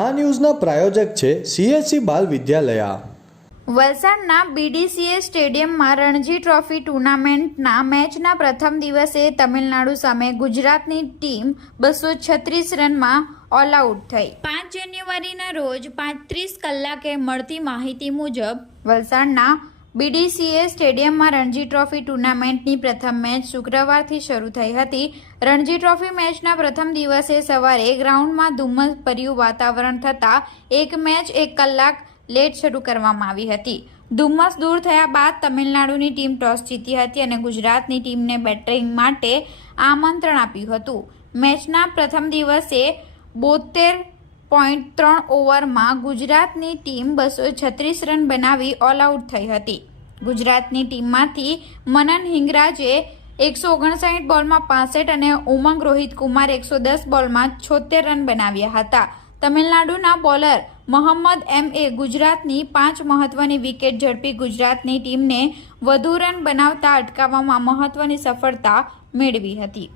આ ન્યૂઝના પ્રાયોજક છે સીએસસી બાલ વિદ્યાલયા. વલસાડના બીડીસીએ સ્ટેડિયમમાં રણજી ટ્રોફી ટુર્નામેન્ટના મેચના પ્રથમ દિવસે તમિલનાડુ સામે ગુજરાતની ટીમ બસો છત્રીસ રનમાં ઓલ આઉટ થઈ. પાંચ જાન્યુઆરીના રોજ પાંત્રીસ કલાકે મળતી માહિતી મુજબ વલસાડના બીડીસીએ સ્ટેડિયમમાં રણજી ટ્રોફી ટુર્નામેન્ટની પ્રથમ મેચ શુક્રવારથી શરૂ થઈ હતી. રણજી ટ્રોફી મેચના પ્રથમ દિવસે સવારે ગ્રાઉન્ડમાં ધુમ્મસ ભર્યું વાતાવરણ થતાં એક મેચ એક કલાક લેટ શરૂ કરવામાં આવી હતી. ધુમ્મસ દૂર થયા બાદ તમિલનાડુની ટીમ ટોસ જીતી હતી અને ગુજરાતની ટીમને બેટિંગ માટે આમંત્રણ આપ્યું હતું. મેચના પ્રથમ દિવસે બોતેર પોઈન્ટ ત્રણ ઓવરમાં ગુજરાતની ટીમ બસો છત્રીસ રન બનાવી ઓલ આઉટ થઈ હતી. ગુજરાતની ટીમમાંથી મનન હિંગરાજે એકસો ઓગણસાઠ બોલમાં પાસઠ અને ઉમંગ રોહિત કુમાર એકસો દસ બોલમાં છોતેર રન બનાવ્યા હતા. તમિલનાડુના બોલર મોહમ્મદ એમ એ ગુજરાતની પાંચ મહત્વની વિકેટ ઝડપી ગુજરાતની ટીમને વધુ રન બનાવતા અટકાવવામાં મહત્વની સફળતા મેળવી હતી.